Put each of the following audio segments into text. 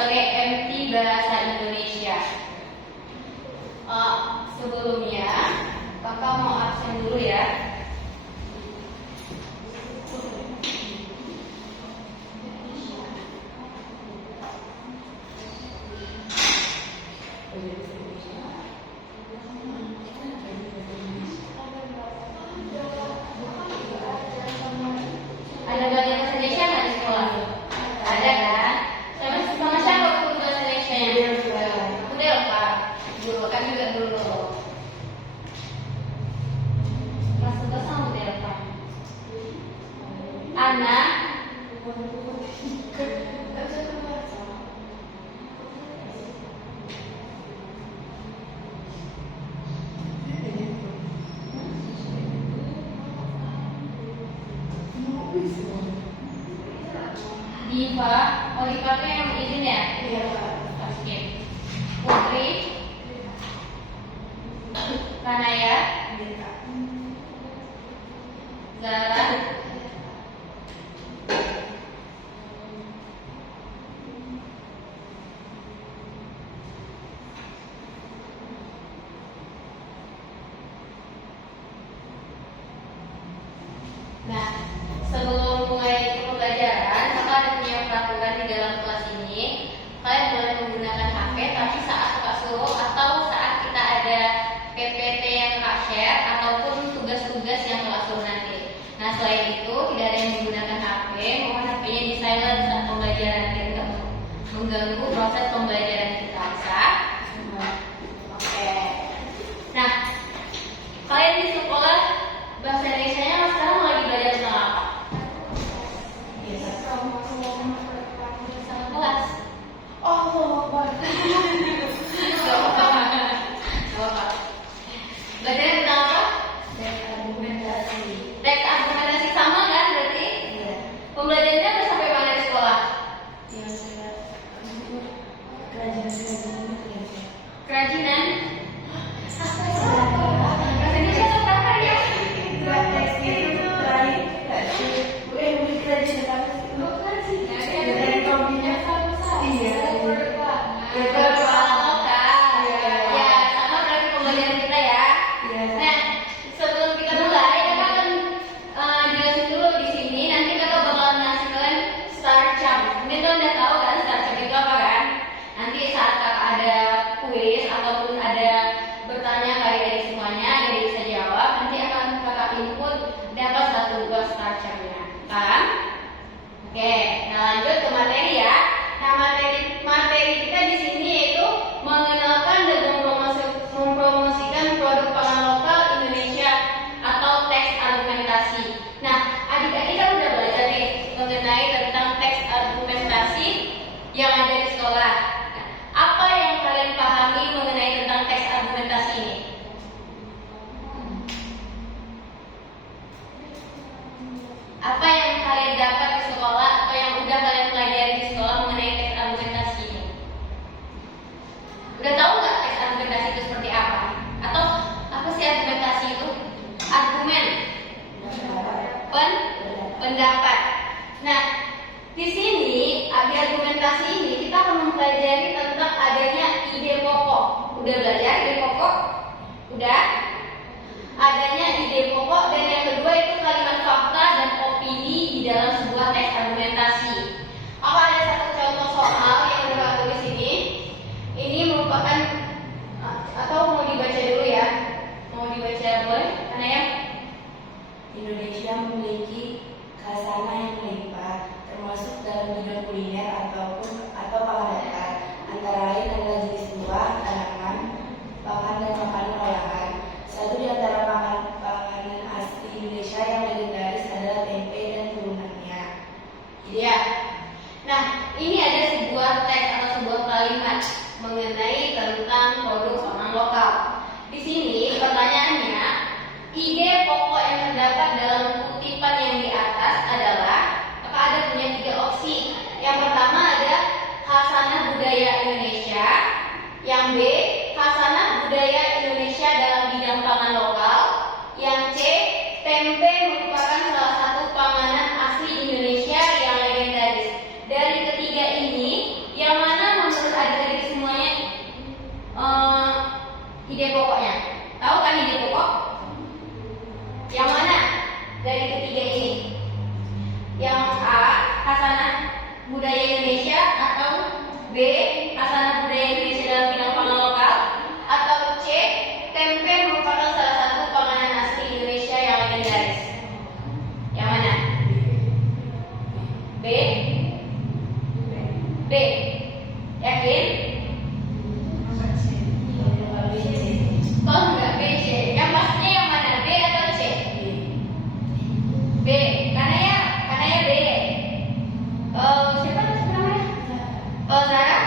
sebagai MT Bahasa Indonesia. Sebelumnya, kakak mau absen dulu ya. Ada belajar bahasa Indonesia nggak di sekolah? Ada kan? Sama siapa guru bahasa Indonesia-nya? Udah Pak. Guru kan juga dulu. Kelas 11 sama udah Pak. Anak. Diva, oh Diva tuh yang izin ya? Iya Pak. Oke. Putri, Kanaya, Zara, nah, sebelum mulai pembelajaran, maka ada punya peraturan di dalam kelas ini. Kalian boleh menggunakan HP, tapi saat Kak suruh atau saat kita ada PPT yang Kak share ataupun tugas-tugas yang Kak suruh nanti. Nah, selain itu tidak ada yang menggunakan HP, mohon HP-nya di silent saat pembelajaran biar tidak mengganggu proses pembelajaran kita. Bisa? Oke. Nah, kalian di sekolah bahasa Indonesia-nya sekarang lagi belajar tentang apa? Sama kelas. Oh, belajar tentang apa? Teks argumentasi. Teks argumentasi sama kan berarti? Iya. Pembelajarannya udah sampai mana di sekolah? Ya, kerajinan. Bahasa Indonesia apa ya? Teks itu terakhir. Kerajinan apa sih? Dari kombinasi apa sih? Iya. Oke, nah lanjut ke materi ya. Nah, materi kita di sini yaitu mengenalkan dan mempromosikan produk pangan lokal Indonesia atau teks argumentasi. Nah, adik-adik kan udah belajar nih mengenai tentang teks argumentasi yang ada di sekolah. Nah, apa yang kalian pahami mengenai tentang teks argumentasi ini? Apa yang kalian dapat di sekolah atau yang udah kalian pelajari di sekolah mengenai teks argumentasi ini? Udah tahu nggak teks argumentasi itu seperti apa? Atau apa sih argumentasi itu? Argumen, pendapat. Nah, di sini di argumentasi ini kita akan mempelajari tentang adanya ide pokok. Udah belajar ide pokok? Udah? Adanya ide pokok dan yang kedua itu kalimat fakta dan opini di dalam sebuah teks argumentasi. Apa ada satu contoh soal yang udah tulis ini? Ini merupakan atau mau dibaca dulu ya? Mau dibaca boleh? Karena ya Indonesia memiliki khazanah yang melimpah, termasuk dalam bidang kuliner atau pangan lokal. Antara lain adalah jenis buah, tanaman, pakan dan makanan olahan. Satu di antara pangan B. Khasanah budaya Indonesia dalam bidang pangan lokal, atau C. Tempe merupakan salah satu panganan asli Indonesia yang legendaris. Yang mana? B. B. Yakin? Oh enggak, B, C. Yang pastinya yang mana? B atau C? B. Karena ya B. Siapa namanya? Oh, Zara?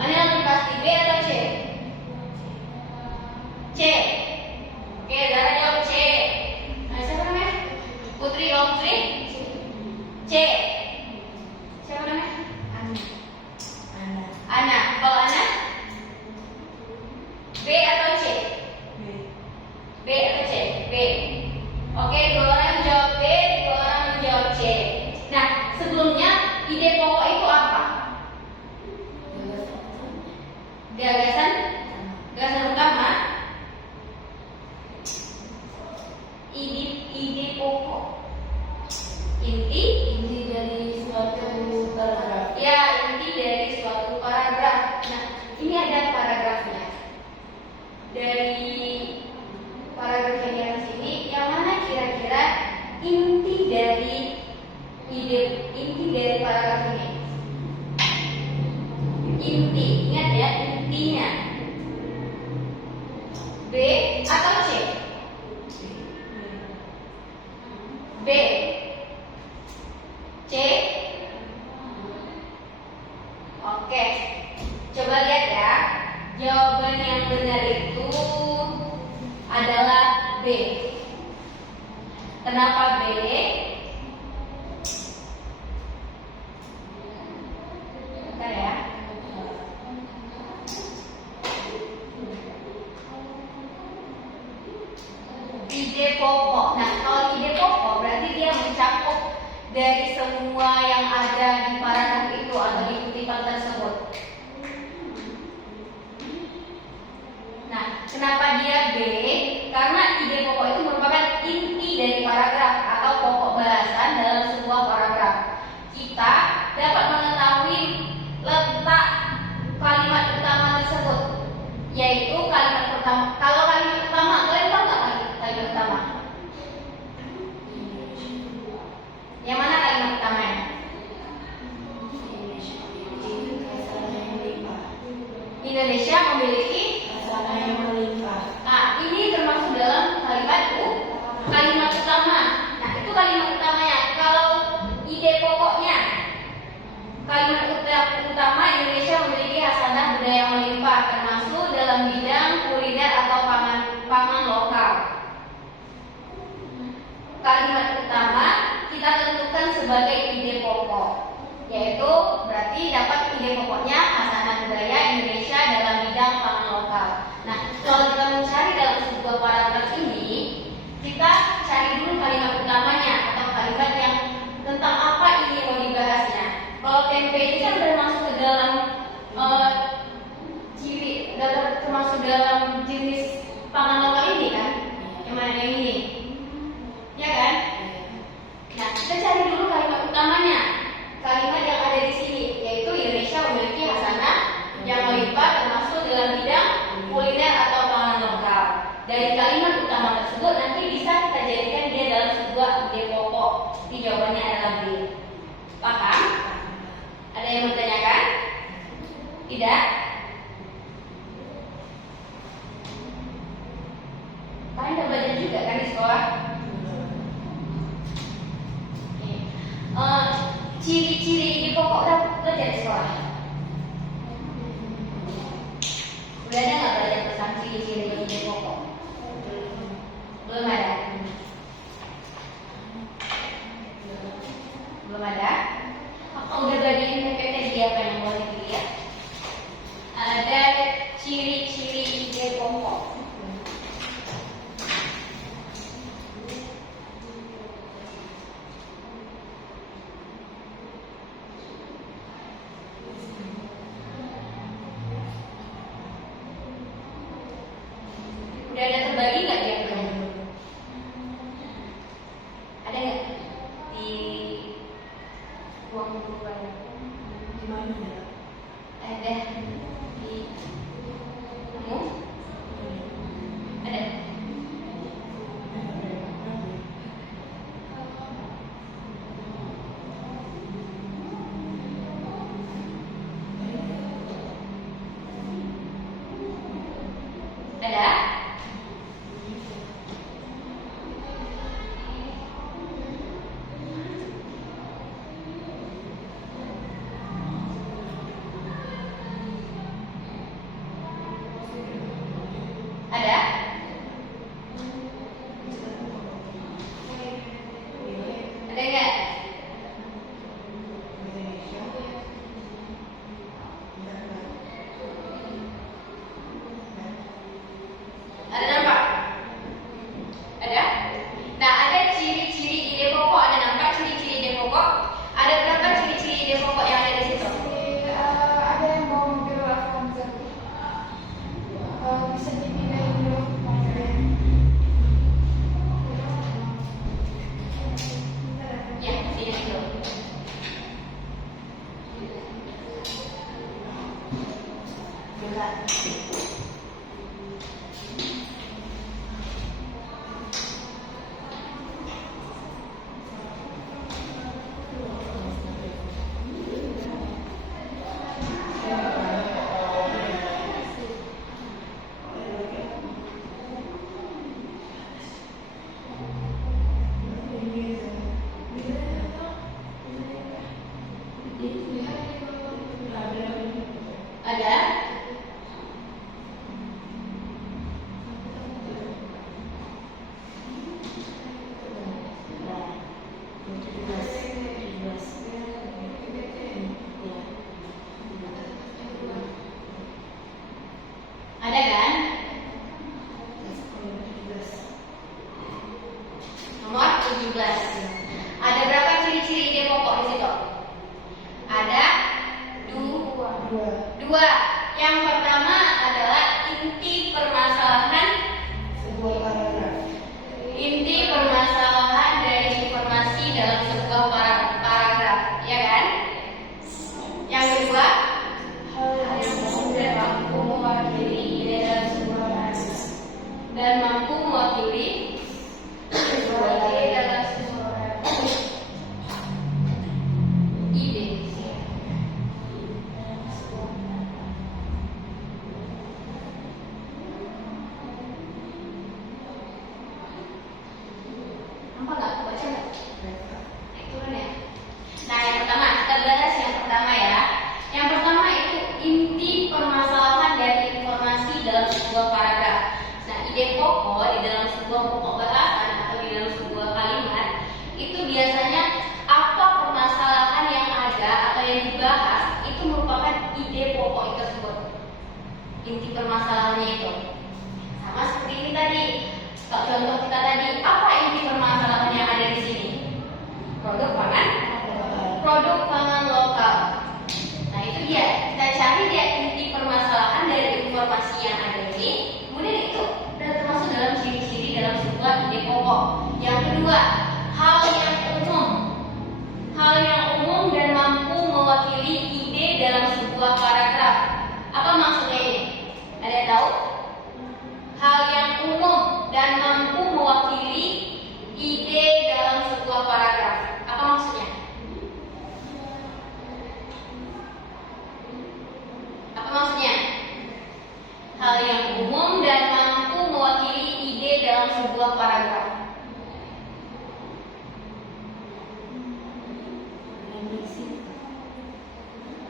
Mana yang lebih pasti? B atau C? C. Oke, Zara jawab C. Nah, siapa namanya? Putri, Putri? C. Siapa namanya? Ana. Kalau Ana? B atau C? B atau C? B. Oke, 2 orang menjawab B, 2 orang menjawab C. Nah, sebelumnya ide pokok itu apa? Gagasan utama. Ide pokok. Inti dari suatu paragraf. Ya, inti dari suatu paragraf. Nah, ini ada paragrafnya. Dari paragraf yang di atas ini, yang mana kira-kira inti dari paragraf ini? Inti, ingat ya, intinya. B atau C? B. C. Oke, coba lihat ya. Jawaban yang benar itu adalah B. Kenapa B? Bentar ya. Ide pokok. Nah, kalau ide pokok berarti dia mencakup dari semua yang ada di paragraf itu atau di kutipan tersebut. Nah, kenapa dia B? Karena ide pokok itu merupakan inti dari paragraf atau pokok bahasan dalam sebuah paragraf. Kita dapat mengetahui letak kalimat utama tersebut, yaitu kalimat pertama. Kalau kalimat utama, kalian tahu nggak kalimat utama? Yang mana kalimat utamanya? Indonesia memiliki. Nah, ini termasuk dalam kalimat utama. Nah, itu kalimat utamanya. Kalau ide pokoknya, kalimat utama Indonesia memiliki khasanah budaya yang melimpah, termasuk dalam bidang kuliner atau pangan lokal. Kalimat utama kita tentukan sebagai ide pokok, yaitu berarti dapat ide pokoknya khasanah budaya Indonesia dalam bidang pangan lokal. Nah, kalau kita mencari dalam sebuah paragraf ini, kita cari dulu kalimat utamanya atau kalimat yang tentang apa ini mau dibahasnya. Kalau tempe ini kan termasuk ke dalam termasuk dalam jenis pangan lokal ini kan, yang mana yang ini, ya kan? Nah, kita cari dulu kalimat utamanya, kalimat yang ada di sini, yaitu Indonesia memiliki khasanah yang melimpah, termasuk dalam bidang kuliner atau pangan lokal. Dari kalimat utama tersebut nanti bisa kita jadikan dia dalam sebuah ide pokok. Jadi jawabannya adalah B. Paham? Ada yang bertanyakan? Tidak? Kalian udah belajar juga kan di sekolah? Ciri-ciri ide pokok udah belajar di sekolah? Udah ada nggak belajar tentang ciri-ciri ide pokok? Belum ada? Belum ada? Apa udah belajar PPT dia apa yang boleh dilihat? Ada ciri-ciri ide pokok. Udah ada terbagi nggak dia? Ada nggak di ruang guru? Di mana? Ada di kamu? Ada. Ada? Ada? Ada nggak? Ada nampak? Ada? Nah, ada ciri-ciri ide pokok. Ada nampak ciri-ciri ide pokok? Ada berapa ciri-ciri ide pokok yang ada di situ? Ada yang mau mobil Avanza. Bisa dipindahin dulu mobilnya. Ya, sini dulu. Enggak. Ada? Ada kan? Nomor 17. Ada berapa ciri-ciri ide pokok di situ? Ada dua. Yang pertama adalah inti permasalahan. Sebuah paragraf. Inti permasalahan dari informasi dalam sebuah paragraf, ya kan? Yang kedua, Hal yang tidak mampu mewakili ide dalam sebuah bahasa. dan mampu mewakili Sebuah ide dalam sebuah bahasa. ide. Nampak nggak? Baca nggak? Naik turun ya. Nah, yang pertama kita bahas yang pertama ya. Yang pertama itu inti permasalahan dari informasi dalam sebuah paragraf. Nah, ide pokok di dalam sebuah pokok bahasan atau di dalam sebuah kalimat itu biasanya apa permasalahan yang ada atau yang dibahas itu merupakan ide pokok itu tersebut. Inti permasalahannya itu sama seperti ini tadi. Kalau contoh kita tadi, apa inti permasalahan yang ada di sini? Produk pangan lokal. Nah, itu dia. Kita cari dia inti permasalahan dari informasi yang ada ini. Kemudian itu termasuk dalam ciri-ciri dalam sebuah ide pokok. Yang kedua, hal yang umum. Hal yang umum dan mampu mewakili ide dalam sebuah paragraf. Apa maksudnya ini? Ada yang tahu? Hal yang umum dan mampu mewakili ide dalam sebuah paragraf. Apa maksudnya? Apa maksudnya? Hal yang umum dan mampu mewakili ide dalam sebuah paragraf.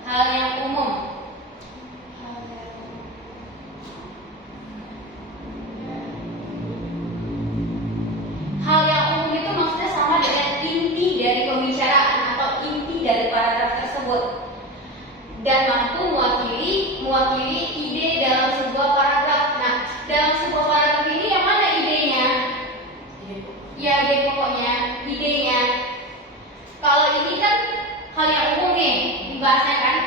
Hal yang umum. Hal yang umum itu maksudnya sama dengan inti dari pembicaraan atau inti dari paragraf tersebut dan mampu mewakili ide dalam sebuah paragraf. Nah, dalam sebuah paragraf ini yang mana idenya? Ya, ide pokoknya, idenya. Kalau ini kan hal yang umum nih dibahasnya kan.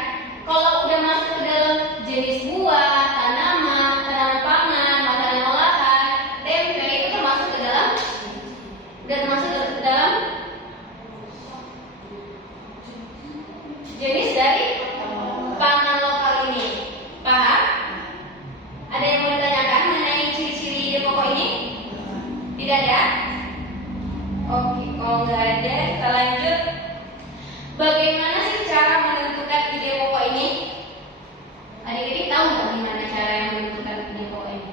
Kalau udah masuk ke dalam jenis buah, tanaman pangan, makanan olahan, tempe itu termasuk ke dalam jenis dari pangan lokal ini. Bagaimana sih cara menentukan ide pokok ini? Adik-adik tahu nggak gimana cara yang menentukan ide pokok ini?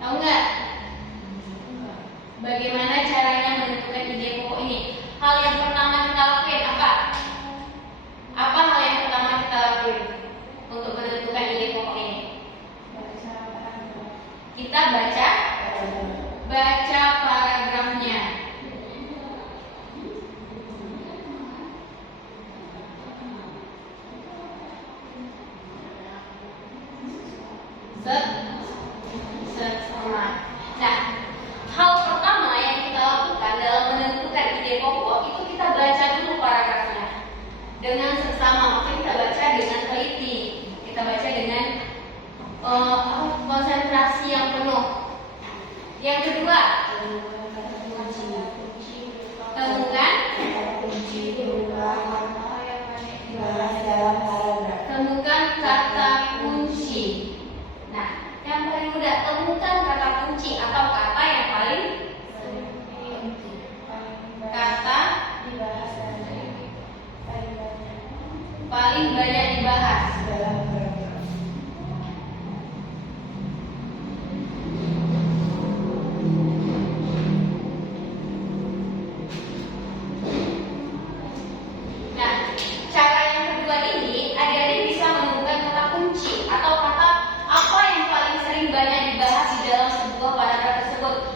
Tahu nggak? Bagaimana caranya menentukan ide pokok ini? Hal yang pertama kita lakuin apa? Apa hal yang pertama kita lakuin untuk menentukan ide pokok ini? Kita baca paragrafnya. Sama. Nah, hal pertama yang kita lakukan dalam menentukan ide pokok itu kita baca dulu paragrafnya dengan seksama. Maksudnya kita baca dengan teliti, kita baca dengan konsentrasi yang penuh. Yang kedua, temukan kata kunci. Nah, yang paling mudah temukan kata kunci atau kata yang paling banyak dibahas.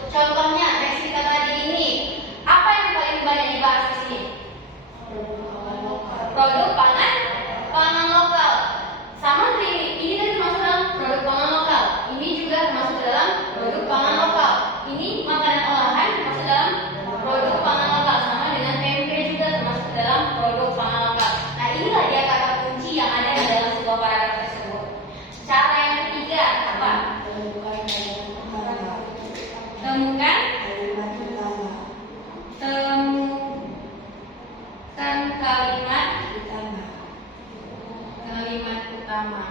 Contohnya, teks kita tadi ini, apa yang paling banyak dibahas di sini? Produk pangan lokal. Sama ini kan termasuk dalam produk pangan lokal. Ini juga termasuk dalam produk pangan lokal. Ini makanan olahan termasuk dalam produk pangan lokal. Sama dengan tempe juga termasuk dalam produk pangan lokal. Nah, inilah dia kata kunci yang ada di dalam sebuah paragraf tersebut. Cara yang ketiga apa? Temukan kalimat utama.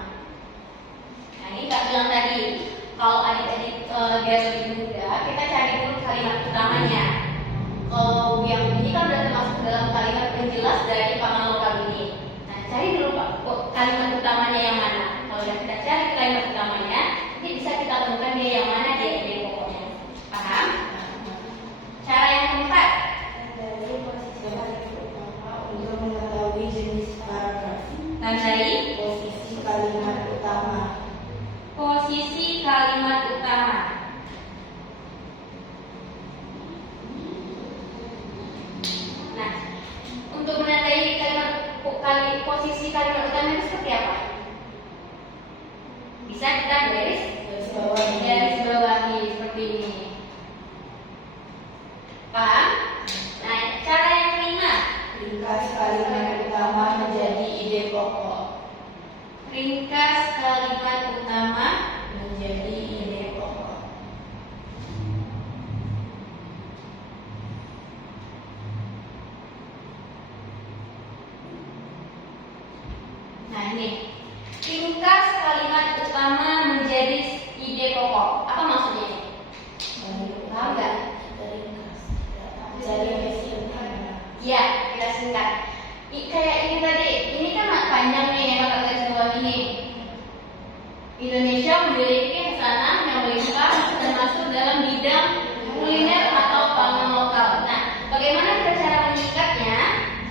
Nah, ini Kak bilang tadi, kalau adik-adik dia lebih muda, kita cari dulu kalimat utamanya. Kalau yang ini kan udah termasuk dalam kalimat penjelas dari pangan lokal ini. Nah, cari dulu kalimat utamanya yang mana. Kalau udah kita cari kalimat utamanya, nanti bisa kita temukan dia yang mana dia ide pokoknya. Paham? Cara yang keempat, untuk mengetahui jenis paragraf. tandai Posisi kalimat utama. Nah, untuk menandai posisi kalimat utama itu seperti apa? Bisa kita garis bawahi seperti ini. Paham? Nah, cara yang kelima, Ringkas kalimat utama menjadi ide pokok. ringkas kalimat utama Menjadi ide pokok. Nah, ini ringkas kalimat utama menjadi ide pokok. Apa maksudnya ini? Paham nggak? Jadi singkat. Iya, kita singkat. Kayak ini tadi, ini kan panjang nih kata garis bawah ini. Indonesia memiliki khasanah yang melimpah termasuk dalam bidang kuliner atau pangan lokal. Nah, bagaimana kita cara menyingkatnya?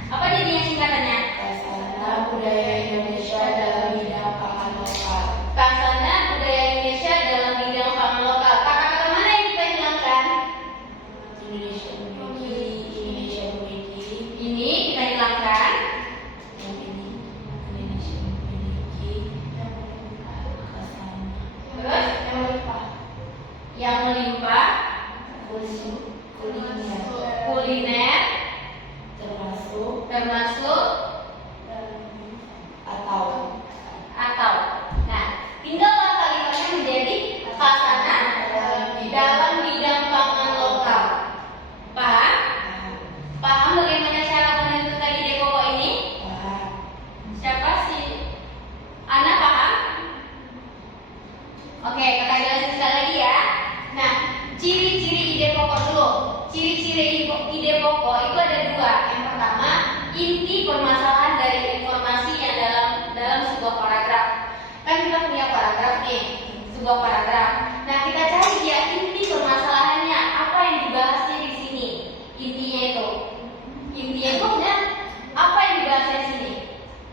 Apa jadinya singkatannya? Khasanah budaya Indonesia dalam bidang pangan lokal. Khasanah budaya Indonesia dalam bidang pangan lokal. Kata-kata mana yang kita hilangkan? Indonesia memiliki. Ini kita hilangkan. Indonesia memiliki khasanah. Terus yang melimpah kuliner termasuk atau. Nah, tinggallah kalimatnya menjadi khasanah dalam bidang pangan lokal. Paham? Paham bagaimana cara menentukan ide pokok ini? Siapa sih? Ana paham? Oke, kita jelasin sekali lagi ya. Nah, ciri-ciri ide pokok ciri-ciri ide pokok itu ada dua. Yang pertama, inti permasalahan dari informasi yang dalam sebuah paragraf. Kan kita punya paragraf nih, sebuah paragraf. Nah, kita cari dia inti permasalahannya, apa yang dibahasnya di sini. Intinya itu kan apa yang dibahasnya di sini.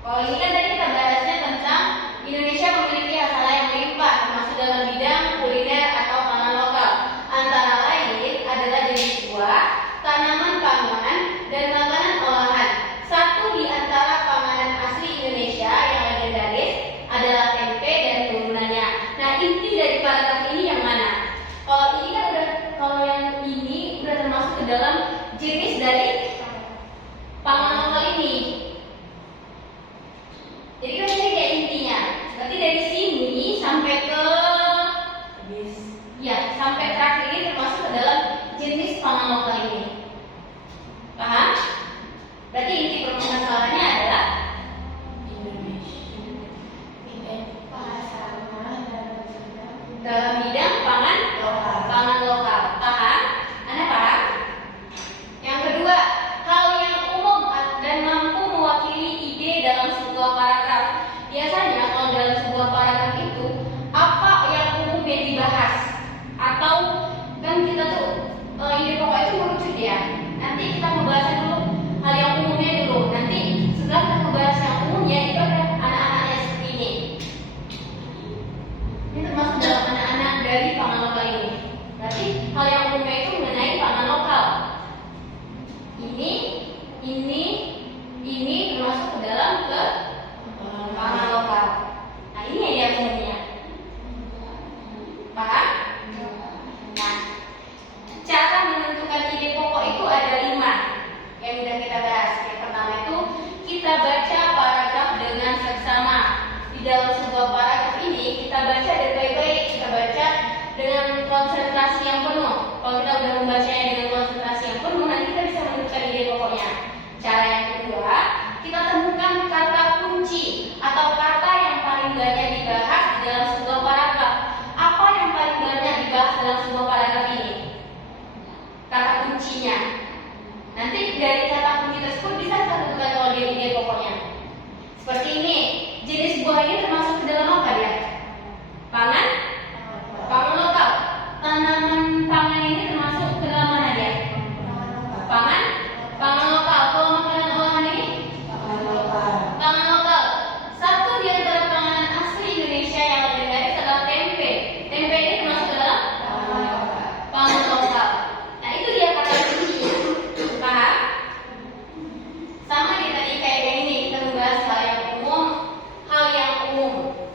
Kalau ini kan tadi kita bahasnya tentang Indonesia memiliki hasanah yang melimpah, termasuk dalam bidang kuliner atau pangan lokal. Antara lain adalah jenis buah, tanaman pangan, dan makanan olahan. Satu di antara panganan asli Indonesia yang legendaris adalah tempe dan turunannya. Nah, inti dari paragraf ini yang mana? Kalau ini kan kalau yang ini udah termasuk ke dalam jenis dari pangan lokal ini. Jadi kan ini kayak intinya. Berarti dari sini sampai ke sampai terakhir ini termasuk ke dalam jenis pangan lokal ini. Paham? Berarti inti permasalahannya adalah dalam bidang pangan lokal. Paham? Anda paham? Yang kedua, hal yang umum dan mampu mewakili ide dalam sebuah paragraf. Biasanya kalau dalam sebuah paragraf itu apa yang umum yang dibahas, atau kan kita tuh ide pokok itu merucut ya. Nanti kita membahas dulu hal yang umumnya dulu. Nanti setelah kita membahas yang umumnya itu ada anak-anaknya seperti ini. Ini termasuk dalam anak-anak dari pangan lokal ini. Berarti hal yang umumnya itu mengenai pangan lokal. Ini termasuk ke dalam ke pangan lokal. Nah, ini yang umumnya. Paham? Nah, cara menentukan ide pokok itu ada 5 yang sudah kita bahas. Yang pertama itu kita baca paragraf dengan seksama. Di dalam sebuah paragraf ini kita baca dengan baik-baik, kita baca dengan konsentrasi yang penuh. Kalau kita sudah membacanya dengan konsentrasi yang penuh, nanti kita bisa menentukan ide pokoknya. Cara yang kedua, kita temukan kata kunci atau kata yang paling banyak dibahas di dalam sebuah paragraf. Apa yang paling banyak dibahas dalam sebuah paragraf ini? Kata kuncinya. Nanti dari kata kunci tersebut bisa kita tentukan kalau dia ide pokoknya. Seperti ini, jenis buah ini termasuk ke dalam apa dia? Pangan lokal. Tanaman pangan ini termasuk ke dalam mana dia? Pangan lokal. Kalau makanan olahan ini? Pangan lokal. Satu di antara panganan asli Indonesia yang legendaris adalah tempe. Tempe ini termasuk ke dalam pangan lokal. Nah, itu dia kata kuncinya. Paham? Sama dia tadi kayak ini, kita membahas hal yang umum.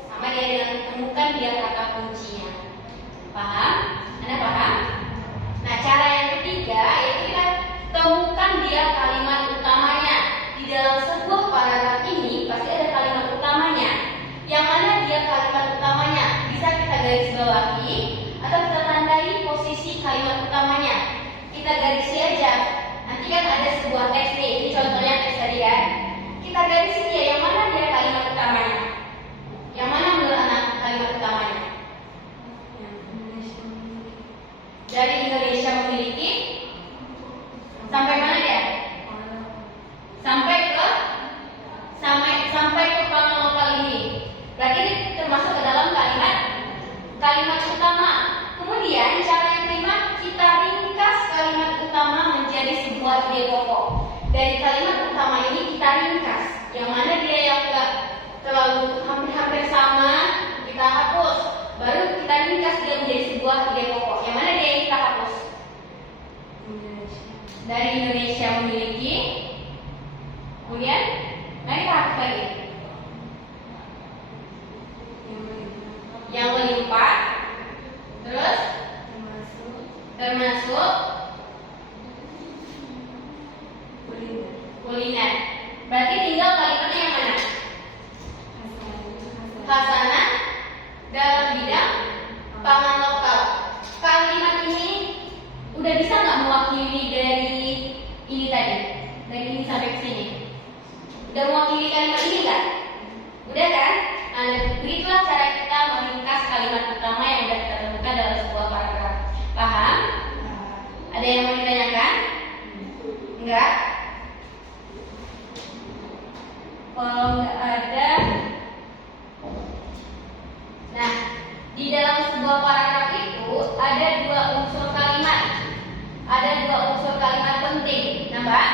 Sama dia dengan temukan dia kata kuncinya. Paham? Anda paham? Nah, cara yang ketiga yaitu kita temukan dia kalimat utamanya. Di dalam sebuah paragraf ini pasti ada kalimat utamanya. Yang mana dia kalimat utamanya? Bisa kita garis bawahi atau kita tandai posisi kalimat utamanya. Kita garisi aja. Nanti kan ada sebuah teks nih. Ini contohnya teks tadi kan. Kita garisi dia yang mana dia kalimat utamanya. Yang mana menurut anak kalimat utamanya? Dari Indonesia memiliki sampai mana dia? Sampai ke pangan lokal ini. Berarti ini termasuk ke dalam kalimat utama. Kemudian cara yang kelima, kita ringkas kalimat utama menjadi sebuah ide pokok. Dari kalimat utama ini kita ringkas. Yang mana dia yang enggak terlalu hampir sama, kita hapus. Baru kita ringkas dia menjadi sebuah ide pokok. Yang mana dia yang kita hapus? Dari Indonesia memiliki. Kemudian, mari kita hapus lagi. Yang melimpah. Terus termasuk kuliner. Berarti tinggal kalimatnya yang mana? Hasanah dalam bidang pangan lokal. Kalimat ini udah bisa nggak mewakili dari ini tadi? Dari ini sampai ke sini. Udah mewakili kalimat ini nggak? Udah kan? Nah, begitulah cara kita meringkas kalimat utama yang sudah kita temukan dalam sebuah paragraf. Paham? Ada yang mau ditanyakan? Enggak? Kalau enggak ada, nah, di dalam sebuah paragraf itu ada dua unsur kalimat. Ada dua unsur kalimat penting. Nambah?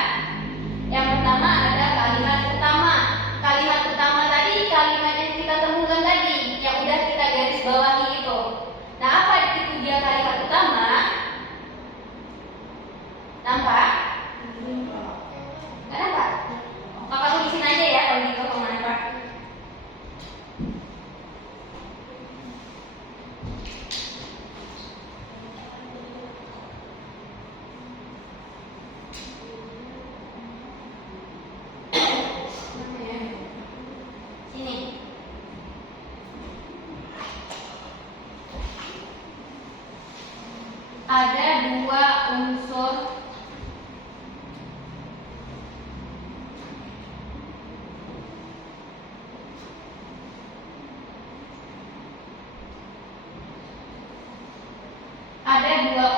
Yang pertama ada kalimat utama. Kalimat utama tadi kalimat yang kita temukan tadi, yang udah kita garis bawahi itu. Nah, apa itu dia kalimat utama? Nampak? Nggak nampak? Kakak tulisin aja ya kalau gitu kalau nggak nampak. Sini. Ada dua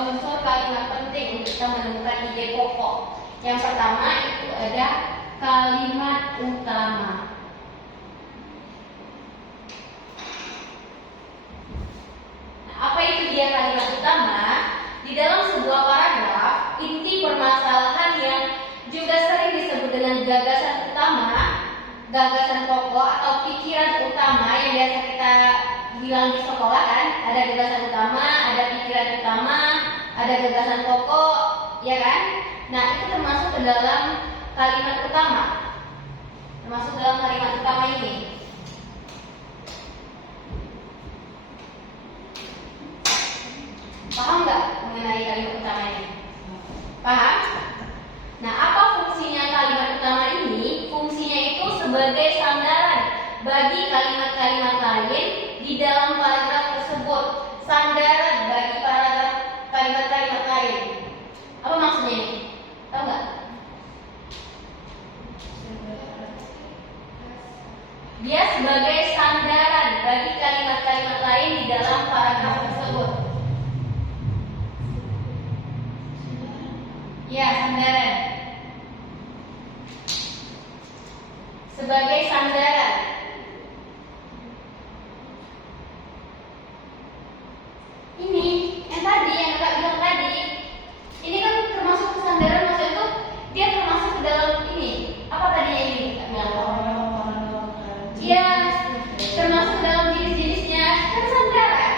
unsur kalimat penting untuk kita menemukan ide pokok. Yang pertama itu ada kalimat utama. Nah, apa itu dia kalimat utama? Di dalam sebuah paragraf, inti permasalahan yang juga sering disebut dengan gagasan utama, gagasan pokok atau pikiran utama yang biasa kita bilang di sekolah kan, ada gagasan utama, ada pikiran utama, ada gagasan pokok, ya kan? Nah, itu termasuk ke dalam kalimat utama. Termasuk dalam kalimat utama ini. Paham nggak mengenai kalimat utama ini? Paham? Nah, apa fungsinya kalimat utama ini? Fungsinya itu sebagai sandaran bagi kalimat-kalimat lain di dalam paragraf tersebut. Sandaran bagi paragraf kalimat-kalimat lain. Apa maksudnya ini? Tahu nggak? Dia sebagai sandaran bagi kalimat-kalimat lain di dalam paragraf tersebut. Ya, sandaran. Sebagai sandaran. Ini yang tadi yang Kak bilang tadi. Ini kan termasuk sandaran, maksudnya itu dia termasuk ke dalam ini. Apa tadinya ini Kak bilang? Iya, termasuk dalam jenis-jenisnya kan sandaran.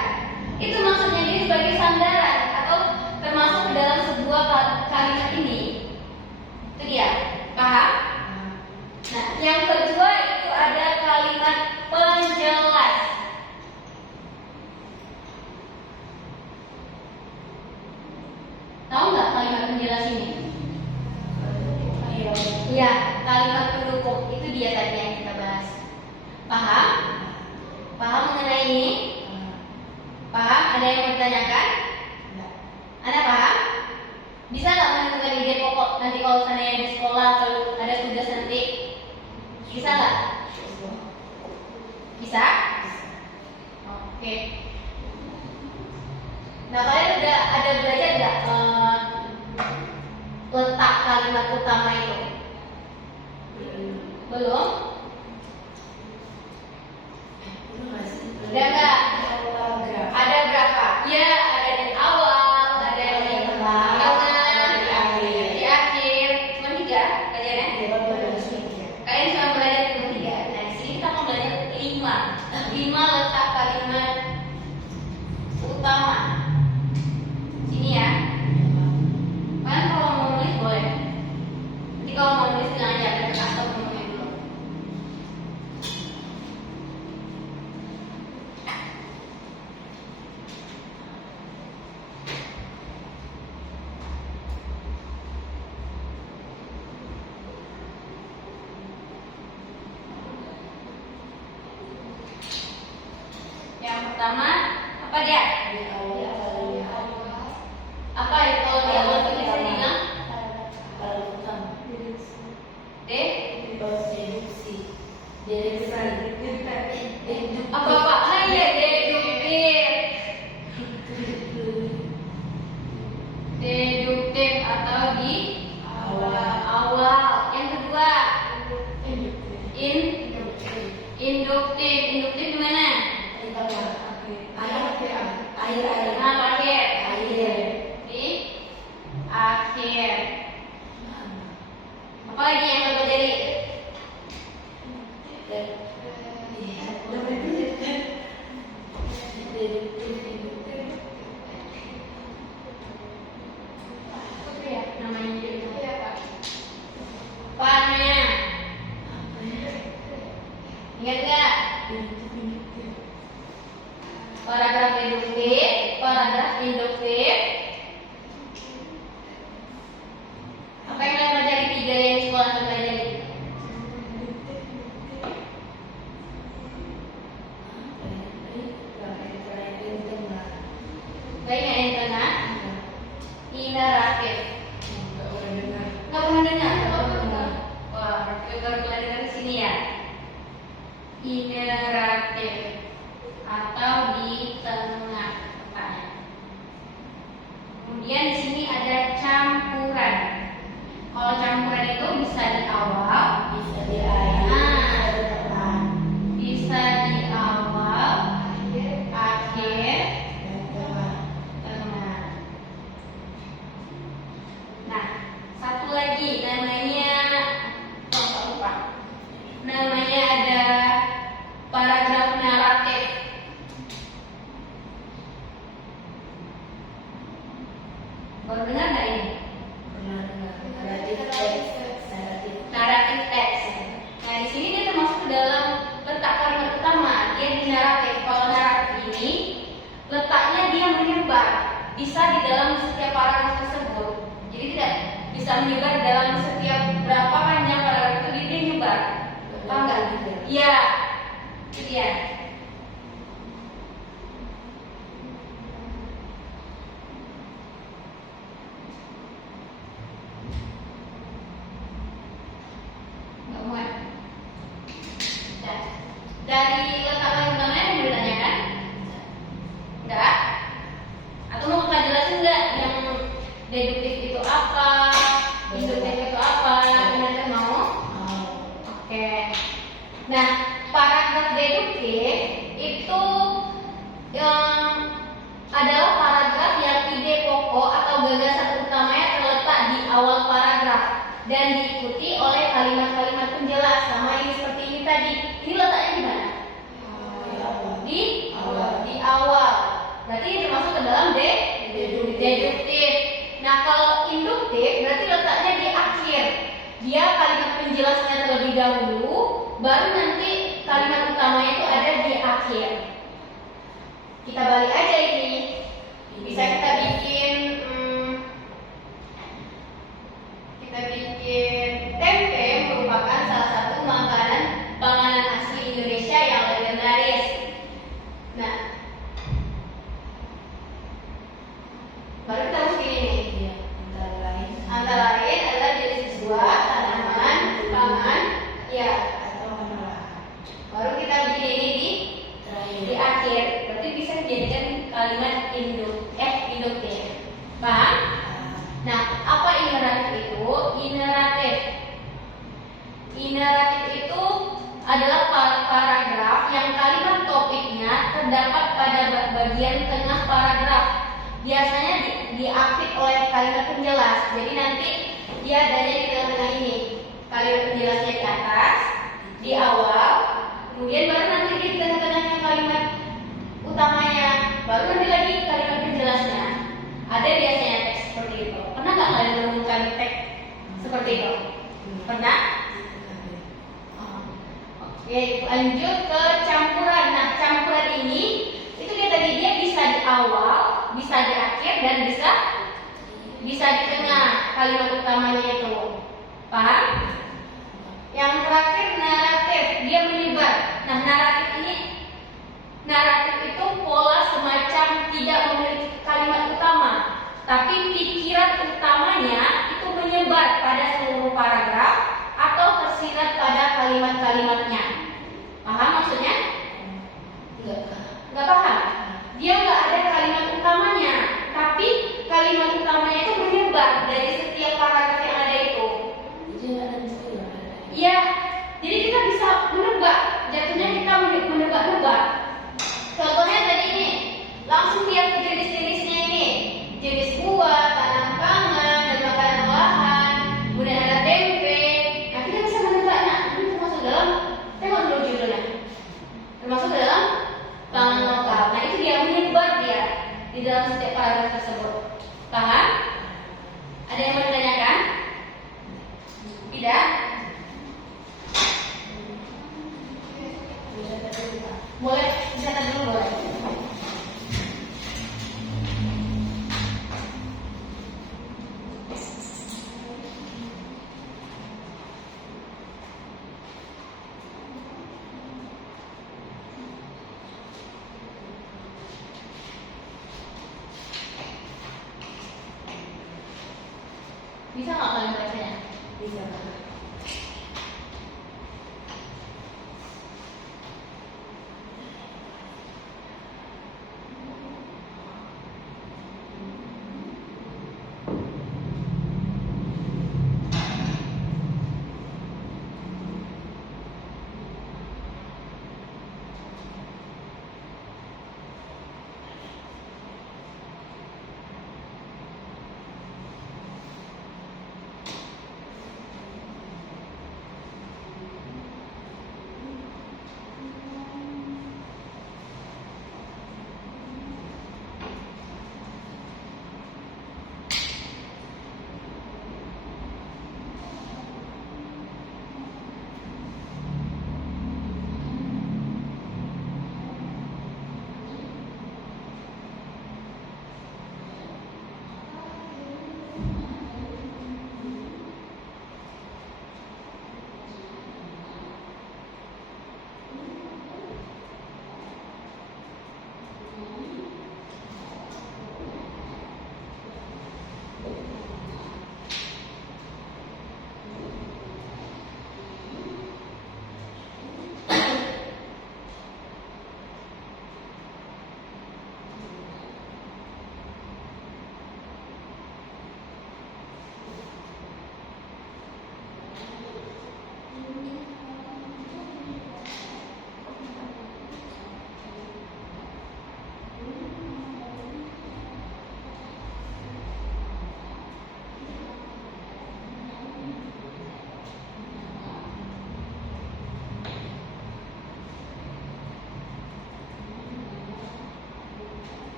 Itu maksudnya dia sebagai sandaran atau termasuk ke dalam sebuah kalimat ini. Itu dia. Paham? Nah, yang kedua itu ada kalimat penjelas. Tahu nggak kalimat penjelas ini? Iya, kalimat pendukung. Itu dia tadi yang kita bahas. Paham? Paham mengenai ini? Paham? Ada yang mau ditanyakan? Anda paham? Bisa nggak menemukan ide pokok nanti kalau seandainya di sekolah atau ada tugas nanti? Bisa nggak? Bisa? Oke. Nah, kalian udah ada belajar nggak letak kalimat utama itu? Belum? Udah nggak? Ada berapa? Ya, ada di awal, ada yang di tengah, di akhir. Cuma 3 pelajarannya? Kalian cuma belajar cuma 3. Nah, di sini kita mau belajar 5 letak kalimat utama. Sini ya. Kalian kalau mau nulis boleh. Jadi kalau mau nulis bilang aja ada atau ngomongnya dulu. Yang pertama apa dia? Apa itu kalau di awal tulisnya bilang? Apa? Nah iya, deduktif atau di awal. ineratif atau di tengah letaknya. Kemudian di sini ada campuran. Kalau campuran itu bisa di awal, Bisa di akhir, bisa di depan, bisa di awal, akhir, dan tengah. tengah. Nah, satu lagi namanya, lupa. Namanya ada paragraf naratif. Baru dengar nggak ini? Pernah dengar naratif teks, naratif Naratif teks. Nah, di sini dia termasuk ke dalam letak kalimat utama. Dia di naratif. Kalau naratif ini letaknya dia menyebar, bisa di dalam setiap paragraf tersebut. Jadi tidak bisa menyebar dalam setiap berapa panjang paragraf itu dia menyebar. Paham nggak? Iya, itu dia. Nggak muat. Nah, dari letak kalimat utamanya mau ditanyakan? Enggak? Atau mau kakak jelasin nggak yang deduktif itu apa, induktif itu apa? Gimana mau? mau. Oke. Nah, paragraf deduktif itu adalah paragraf yang ide pokok atau gagasan utamanya terletak di awal paragraf dan diikuti oleh kalimat-kalimat penjelas. Sama ini seperti ini tadi. Ini letaknya di mana? Di Awal. Di awal. Berarti ini termasuk ke dalam deduktif. Nah, kalau induktif berarti letaknya di akhir. Dia kalimat penjelasnya terlebih dahulu, baru nanti kalimat utamanya itu ada di akhir. Kita balik aja ini. Bisa kita bikin tempe merupakan salah satu panganan asli Indonesia yang legendaris. Nah, baru kita mesti ini. Iya, Antara lain adalah jenis buah, tanaman, pangan, ya. atau menolak. Baru kita bikin ini di Terakhir. akhir. Berarti bisa dijadikan kalimat induktif. Paham? Nah, apa ineratif itu? Ineratif itu adalah paragraf yang kalimat topiknya terdapat pada bagian tengah paragraf. Biasanya diapit oleh kalimat penjelas. Jadi nanti dia adanya di tengah-tengah ini. Kalimat penjelasnya di atas, di awal, kemudian baru nanti di tengah-tengahnya kalimat utamanya, baru nanti lagi kalimat penjelasnya. Ada biasanya teks seperti itu. Pernah nggak kalian menemukan teks seperti itu? Pernah? Oke, lanjut ke campuran. Nah, campuran ini itu dia bisa di awal, bisa di akhir, dan bisa di tengah kalimat utamanya itu. Paham? Yang terakhir naratif, dia menyebar. Nah, naratif itu pola semacam tidak memiliki kalimat utama, tapi pikiran utamanya itu menyebar pada seluruh paragraf atau tersirat pada kalimat-kalimatnya. Paham maksudnya? Nggak paham? Dia nggak ada kalimat utamanya, tapi kalimat utamanya itu menyebar dari setiap paragraf yang ada itu. Iya, jadi kita bisa menebak. Jatuhnya kita menebak-nebak. Contohnya tadi ini, langsung lihat ke jenis-jenisnya ini. Jenis buah, tanam pangan, dan makanan olahan. Kemudian ada tempe. Nah, kita bisa menebaknya. Ini termasuk dalam, tengok dulu judulnya. Termasuk dalam pangan lokal. Nah, itu dia menyebar dia di dalam setiap paragraf tersebut. Paham? Ada yang mau ditanyakan? Tidak? Boleh, bisa tanya dulu boleh. Bisa nggak kalian bacanya? Bisa.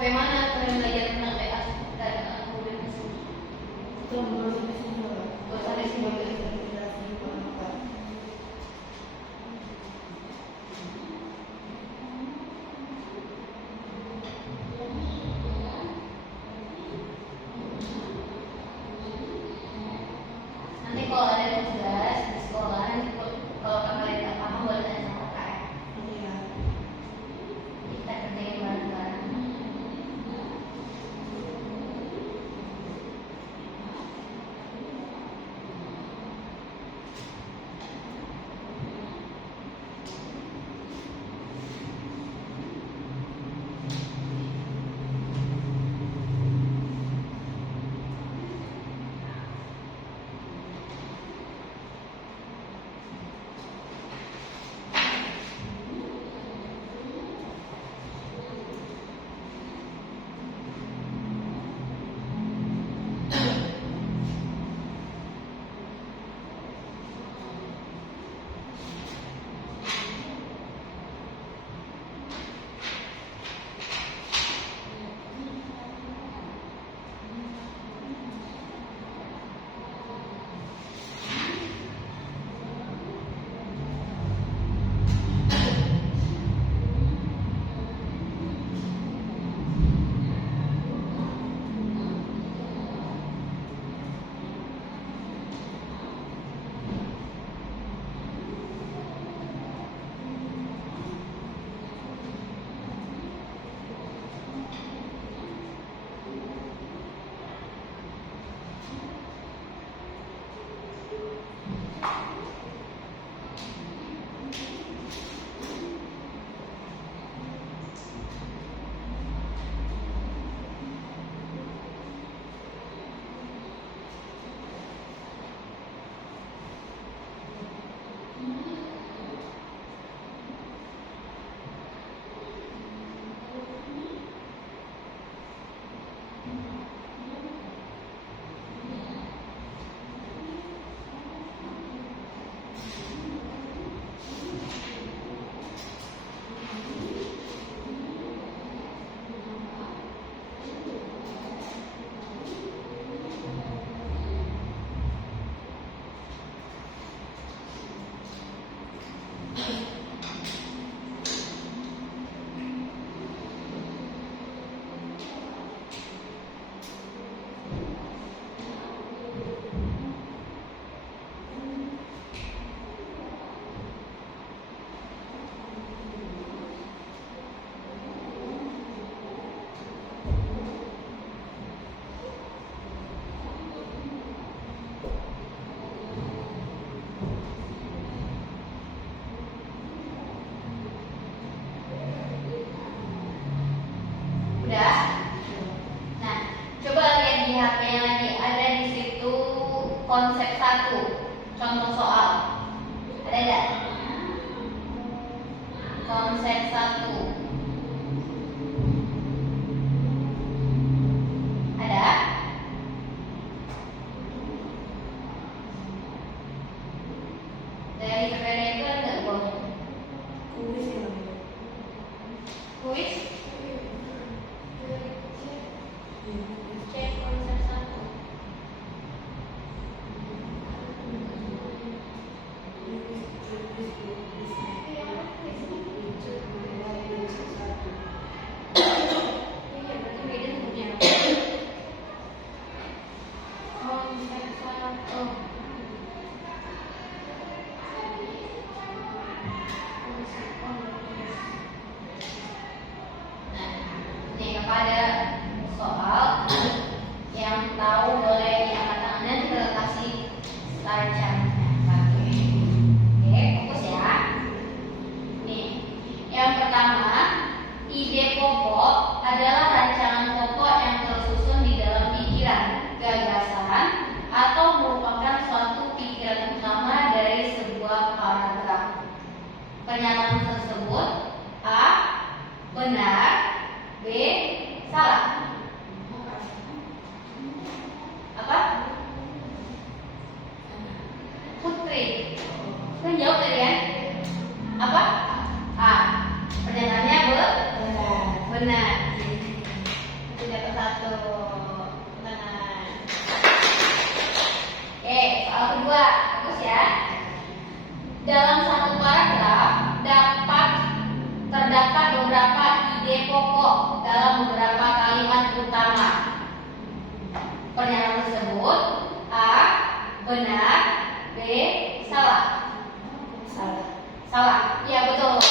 sampai mana kalian belajar tentang TA? Itu baru sampai sini loh. Baru sampai sini. Nanti kalau ada tugas di sekolah, nanti kalau kalian nggak paham boleh tanya sama kakak. Iya. Kita kerjain bareng-bareng. Udah? Nah, coba lihat di HP yang lagi ada di situ konsep 1, contoh soal. Ada nggak? Konsep 1. Ada? Dari kerjanya itu ada nggak bawahnya? Kuis ya namanya. Kuis? Iya. Cek konsep 1. Iya, berarti beda sebutnya. Konsep 1. Nah, nih kepada soal yang tahu boleh diangkat tangannya, kita kasih lancarnya. Oke, fokus ya. Nih, yang pertama, ide pokok adalah rancangan pokok yang tersusun di dalam pikiran, gagasan, atau merupakan suatu pikiran utama dari sebuah paragraf. Pernyataan tersebut A. benar, B. salah. Apa? Putri. Kan jawab tadi kan? Apa? A. Pernyataannya benar. dalam satu paragraf terdapat beberapa ide pokok dalam beberapa kalimat utama. Pernyataan tersebut A. Benar, B. Salah. Salah. Ya, betul.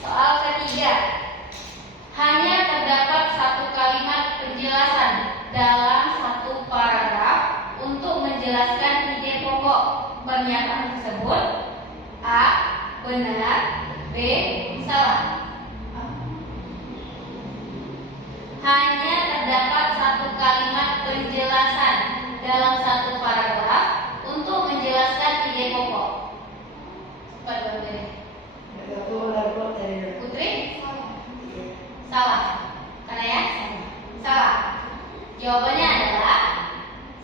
Soal ketiga. Hanya terdapat satu kalimat penjelasan dalam satu paragraf untuk menjelaskan ide pokok pernyataan tersebut. A. Benar, B. Salah. Hanya terdapat satu kalimat penjelasan dalam satu paragraf untuk menjelaskan ide pokok. Cepat Putri? Salah. Karena ya? Salah. Jawabannya adalah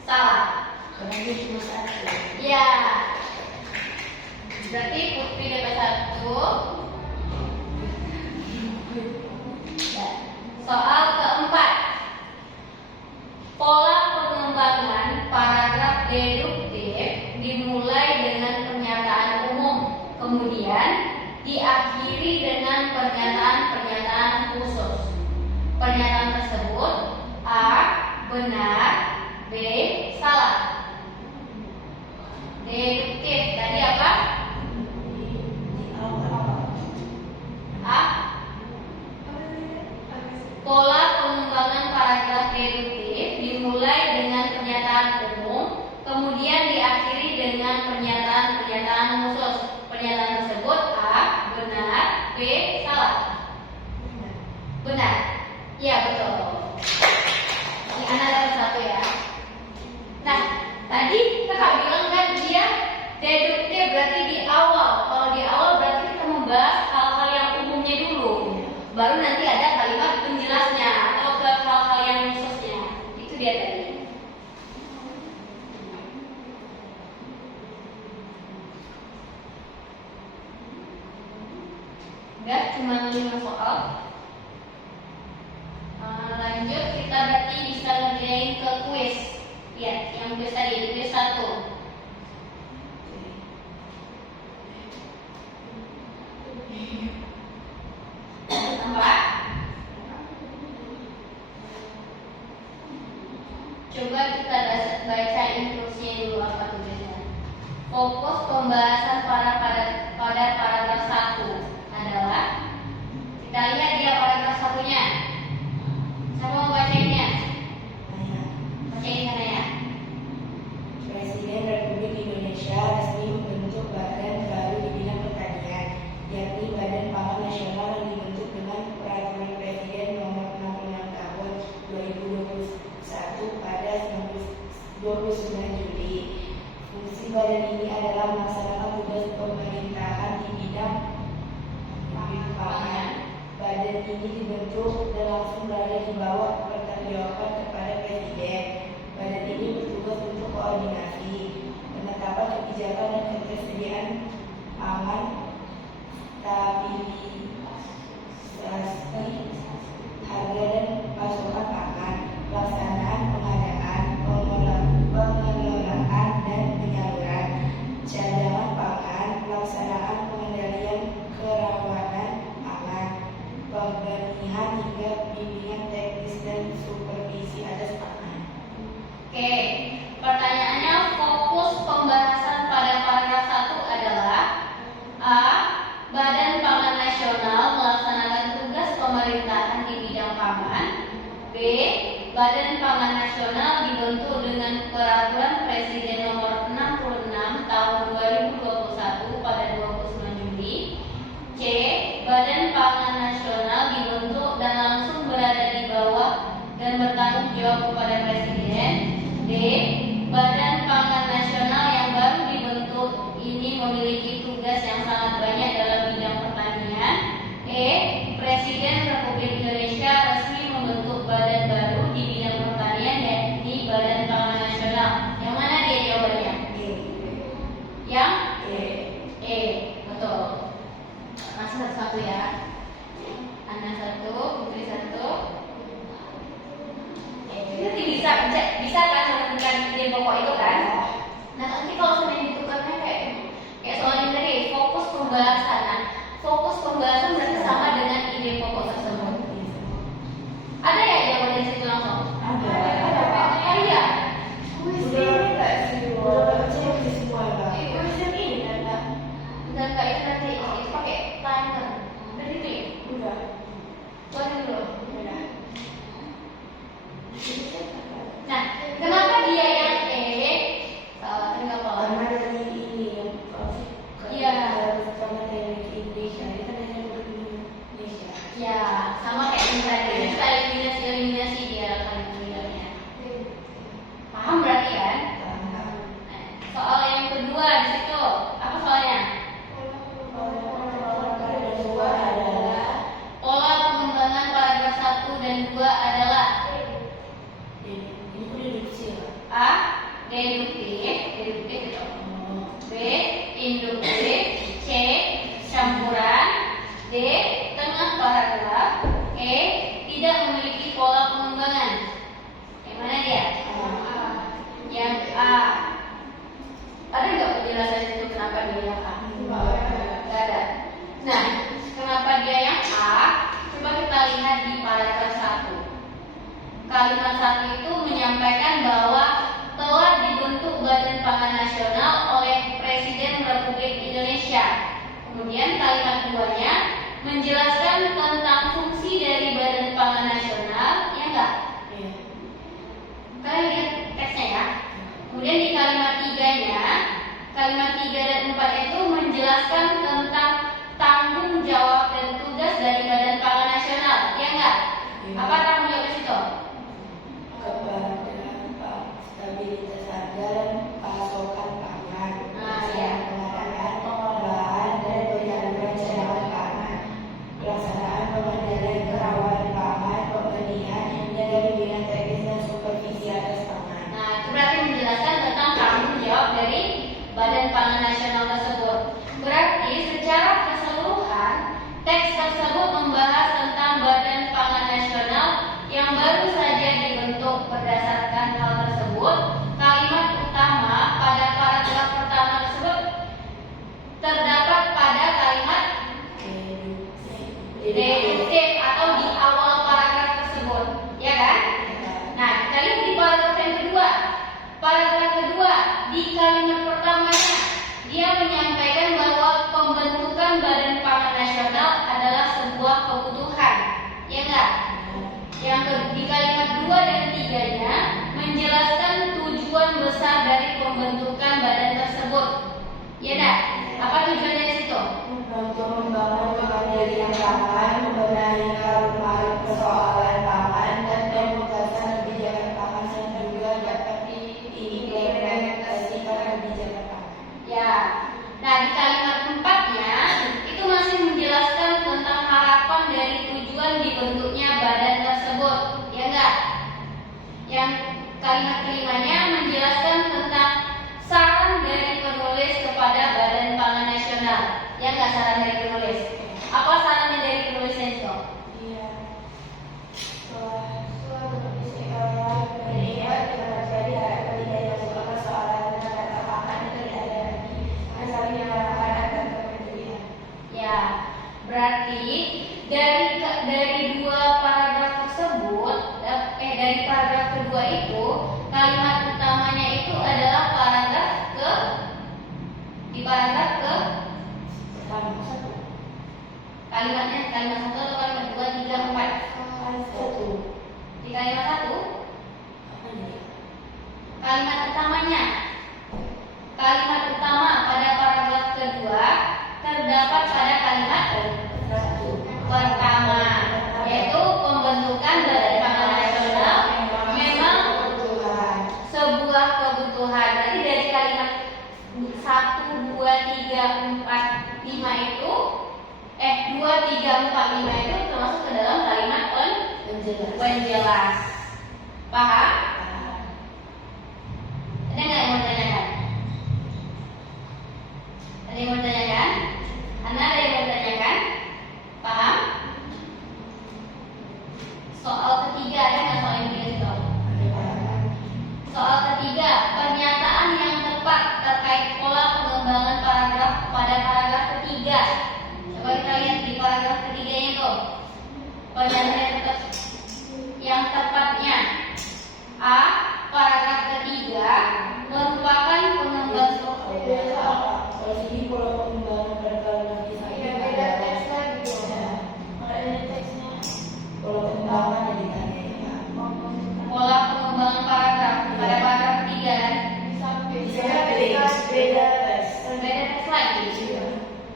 salah. Karena dia cuma satu. Ya. Berarti Putri dapat 1. Ya. Soal keempat. Pola pengembangan paragraf deduktif dimulai dengan pernyataan umum, kemudian diakhiri dengan pernyataan-pernyataan khusus. Pernyataan tersebut A. Benar, B. Salah. Deduktif tadi apa? A. Pola pengembangan paragraf deduktif dimulai dengan pernyataan umum, kemudian diakhiri dengan pernyataan-pernyataan khusus. Pernyataan tersebut A. Benar, B. Salah. Benar. Ya, betul. Ini anak dapat 1 ya. Nah, tadi kakak bilang kan dia deduktif, berarti di awal. Kalau di awal berarti kita membahas hal-hal yang umumnya dulu. Baru nanti ada kalimat penjelasnya atau ke hal-hal yang khususnya. Itu dia tadi. Udah, cuma 5 soal. Lanjut, kita berarti bisa ngerjain ke kuis. Lihat, yang kuis tadi, kuis 1. Nampak? Coba kita baca instruksinya dulu apa tulisnya. Fokus pembahasan pada paragraf 1 adalah, kita lihat dia paragraf 1-nya. Siapa mau bacainnya? Bacain sana ya. Presiden Republik Indonesia resmi membentuk badan baru di bidang pertanian, yakni Badan Pangan Nasional yang dibentuk dengan Peraturan Presiden Nomor 66 Tahun 2021 pada 29 Juli. Fungsi badan ini adalah melaksanakan tugas pemerintahan di bidang pangan. Badan ini dibentuk dan langsung berada di bawah pertanggungjawaban kepada Presiden. Badan ini bertugas untuk koordinasi, penetapan kebijakan dan ketersediaan pangan, stabilisasi harga dan pasokan pangan, pelaksanaan pengadaan, pengelolaan dan penyaluran cadangan pangan, pelaksanaan pengendalian kerawanan pangan, pembenihan hingga bimbingan teknis dan supervisi atas pangan. Oke, pertanyaannya fokus pembahasan pada paragraf 1 adalah A. Badan Pangan Nasional melaksanakan tugas pemerintahan di bidang pangan. B. Badan Pangan Nasional dibentuk dengan Peraturan Presiden Nomor 66 Tahun 2021 pada 29 Juli. C. Badan Pangan Nasional dibentuk dan langsung berada di bawah dan bertanggung jawab kepada Presiden. D. Badan Pangan Nasional yang baru dibentuk ini memiliki tugas yang sangat banyak dalam bidang pertanian. E. Presiden Republik Indonesia resmi membentuk badan baru di bidang pertanian, yakni Badan Pangan Nasional. Yang mana dia jawabannya? Yang E. Betul. Masih satu-satu ya. Anda 1, Putri 1. Berarti bisa kan menentukan ide pokok itu kan? pembahasan. Nah, fokus pembahasan berarti sama dengan ide pokok tersebut. Ada ya jawaban dari situ langsung? Ada. Oh iya. Udah baca di semua Kak. Enggak itu nanti pakai timer. Udah diklik. Udah. Buat dulu. Udah. Nah, kenapa dia yang E? Kenapa? Karena dari ini yang Iya. karena dari Indonesia ini kan hanya untuk Indonesia. Ya, sama kayak ini tadi. Kita eliminasi dia kali pemilihannya. Paham berarti kan? Nah, soal yang kedua di situ apa soalnya? Kedua adalah Pola pengembangan paragraf 1 dan 2 adalah ini deduksi ya. A. Deduktif itu. B. Induktif. C. Campuran. D. Tengah paragraf. E. Tidak memiliki pola pengembangan. Yang mana dia? Yang A. Ada nggak penjelasan itu kenapa dia yang A? Nggak ada. Nah, kenapa dia yang A? Coba kita lihat di paragraf 1. Kalimat 1 itu menyampaikan bahwa telah dibentuk Badan Pangan Nasional oleh Presiden Republik Indonesia. Kemudian kalimat 2-nya menjelaskan tentang fungsi dari Badan Pangan Nasional, ya enggak? Iya. Kalian lihat teksnya ya. Kemudian di kalimat 3-nya, kalimat 3 dan 4 itu menjelaskan tentang tanggung jawab dan tugas dari Badan Pangan Nasional, ya enggak? Apa tanggung jawab di situ? Kepada stabilitas harga dan pasokan pangan, pengadaan bahan dan penyaluran cadangan pangan, pelaksanaan pengendalian kerawanan pangan, pembenihan dan pembinaan teknis dan supervisi atas pangan. Nah, itu berarti menjelaskan tentang tanggung jawab dari Badan Pangan Nasional tersebut. Berarti secara keseluruhan teks tersebut membahas tentang Badan Pangan Nasional yang baru saja dibentuk. Berdasarkan hal tersebut, kalimat utama pada paragraf pertama tersebut terdapat pada kalimat deduktif atau di awal paragraf tersebut, ya kan? Nah, kita lihat di paragraf yang kedua. Paragraf kedua di kalimat pertamanya dia menyampaikan bahwa pembentukan Badan Pangan Nasional adalah sebuah kebutuhan, ya enggak? Di kalimat 2 dan 3-nya menjelaskan tujuan besar dari pembentukan badan tersebut. Ya enggak? Apa tujuannya di situ? Untuk membangun kemandirian pangan, membenahi karut-marut persoalan pangan, dan pemutasan kebijakan pangan yang juga dapat diimplementasikan kebijakan pangan. Ya. Nah, di kalimat 4-nya itu masih menjelaskan tentang harapan dari tujuan dibentuknya badan tersebut. Ya enggak? Yang kalimat kelimanya menjelaskan tentang saran dari penulis kepada Badan Pangan Nasional. Ya enggak saran dari penulis? Apa sarannya dari penulisnya itu? Iya. Setelah melihat terjadi tidak dilakukan persoalan tentang pangan itu tidak ada lagi. Saling menyalahkan akan kementerian. Ya, berarti dari dua paragraf tersebut, dari paragraf kedua itu, kalimat utamanya itu adalah di paragraf ke kalimatnya kalimat 1 atau kalimat 2, 3, 4? Di kalimat 1, kalimat utamanya. Kalimat utama pada paragraf kedua terdapat pada kalimat pertama, yaitu pembentukan Badan Pangan Nasional memang sebuah kebutuhan. Berarti dari kalimat 1, 2, 3, 4, 5 itu 2, 3, 4, 5 itu termasuk ke dalam kalimat penjelas. Paham? Ada nggak yang mau ditanyakan? Ada yang mau ditanyakan? Anda ada yang mau ditanyakan? Paham? Soal ketiga, ada nggak soal yang ketiga itu? Soal ketiga, pernyataan yang tepat terkait pola pengembangan paragraf pada paragraf ketiga. yang tepatnya. A. Paragraf ketiga merupakan pengembangan. Kalau sini pola pengembangan pada kalimat di Ya, beda teks lagi ya. Makanya teksnya pola pengembangan yang ditanya ya. Pola pengembangan paragraf pada paragraf ketiga Beda tes. beda teks lagi.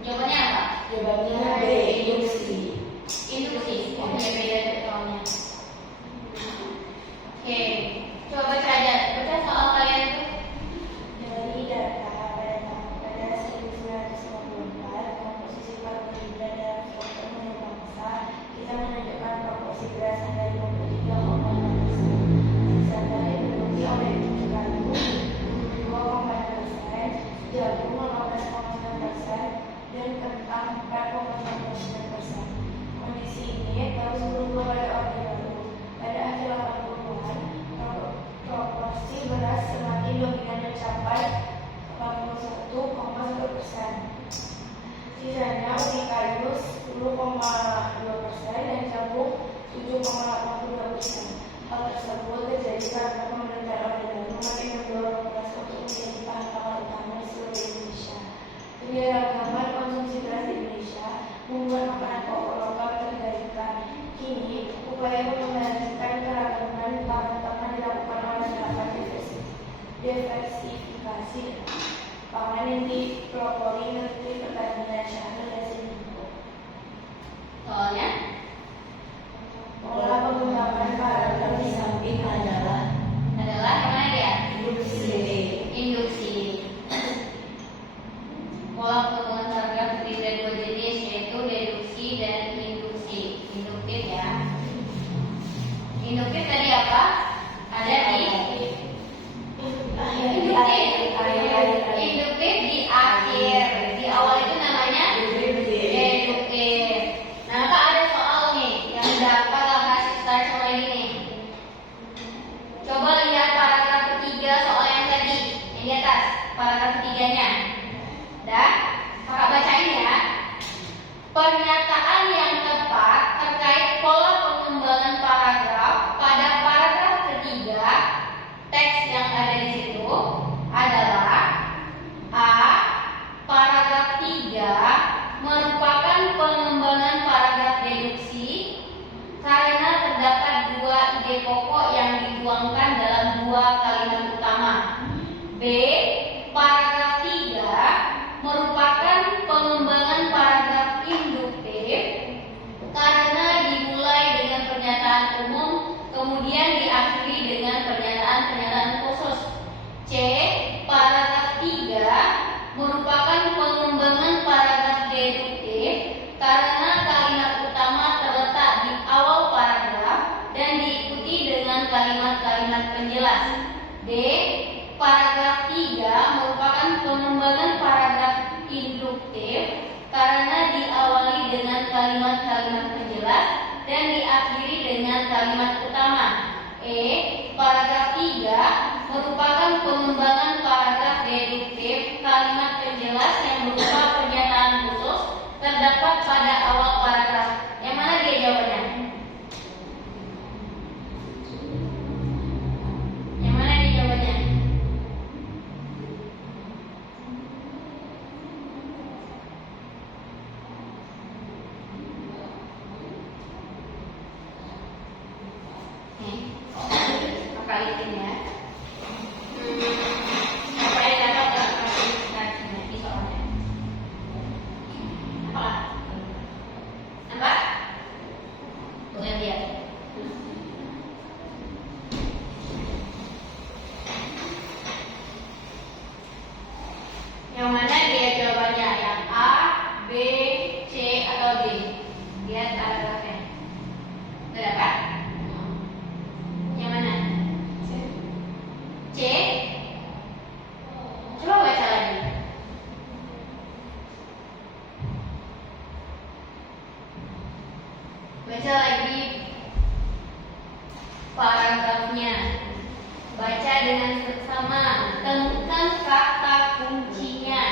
Jawabannya apa? Jawabannya B, induksi. Induksi. Oh iya, beda teks soalnya. Oke, coba baca aja. Baca soal kalian tuh. dari data pada 1954 komposisi partai dalam struktur menu bangsa kita menunjukkan proporsi berdasarkan dari 23,6%. Sisa dari dipenuhi oleh Terengganu 22,6%, Jagung 15,9%, dan Kentang 4,9%. Kondisi ini baru sebelum pada Orde Baru. Pada akhir 80-an, proporsi beras semakin dominan mencapai 81,1%. Sisanya ubi kayu 10,2% dan jagung 7,82%. Hal tersebut terjadi karena pemerintah Orde Baru makin mendorong beras untuk menjadi bahan pangan utama di seluruh Indonesia. Penyeragaman konsumsi beras di Indonesia membuat makanan pokok lokal tergantikan. Kini, upaya mengembalikan keragaman bahan pangan dilakukan oleh beberapa diversifikasi pangan yang dipelopori Menteri Pertanian Syahrul Yassin Limpo. Soalnya Pola pengembangan paragraf di samping adalah yang mana dia? induksi. Induksi. Pola pengembangan paragraf terdiri dari dua jenis, yaitu deduksi dan induksi. Induktif ya. Induktif tadi apa? Ada di induktif di akhir. Di awal itu namanya deduktif. Nah, Kak, ada soal nih yang dapat kasih start soal ini. Coba lihat paragraf ketiga soal yang tadi, yang di atas, paragraf ketiganya. Dan Kakak bacain ya. Pernyataan yang tepat terkait pola pengembangan paragraf pada paragraf ketiga teks yang ada di situ adalah A. Paragraf 3 merupakan pengembangan paragraf deduksi karena terdapat dua ide pokok yang dituangkan dalam dua kalimat utama. B. Paragraf 3 merupakan pengembangan paragraf induktif karena dimulai dengan pernyataan umum kemudian diakhiri dengan pernyataan-pernyataan khusus. C. Paragraf 3 merupakan pengembangan paragraf deduktif karena kalimat utama terletak di awal paragraf dan diikuti dengan kalimat-kalimat penjelas. D. Paragraf 3 merupakan pengembangan paragraf induktif karena diawali dengan kalimat-kalimat penjelas dan diakhiri dengan kalimat utama. E. Paragraf 3 merupakan pengembangan paragraf deduktif kalimat penjelas yang berupa pernyataan khusus terdapat pada awal paragraf. Yang mana dia jawabannya? Yang mana dia jawabannya? Kalitin ya. Apa yang dapat nggak kasih startnya di soalnya? Apa? Apa? Boleh lihat. Yang mana dia jawabannya? Yang A, B, C atau D? Lihat paragrafnya. Udah dapat? Yang mana? C. Coba baca lagi. Baca lagi paragrafnya. Baca dengan seksama. Temukan kata kuncinya.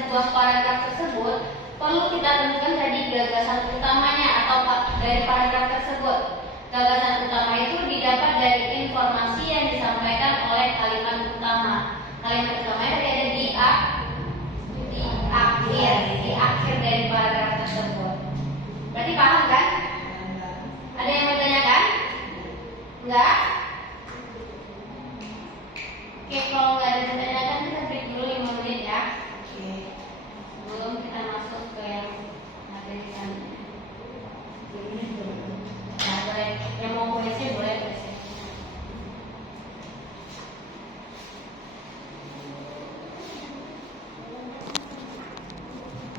sebuah paragraf tersebut, perlu kita tentukan tadi gagasan utamanya atau dari paragraf tersebut. Gagasan utama itu didapat dari informasi yang disampaikan oleh kalimat utama. Kalimat utamanya tadi ada di akhir dari paragraf tersebut. Berarti paham kan?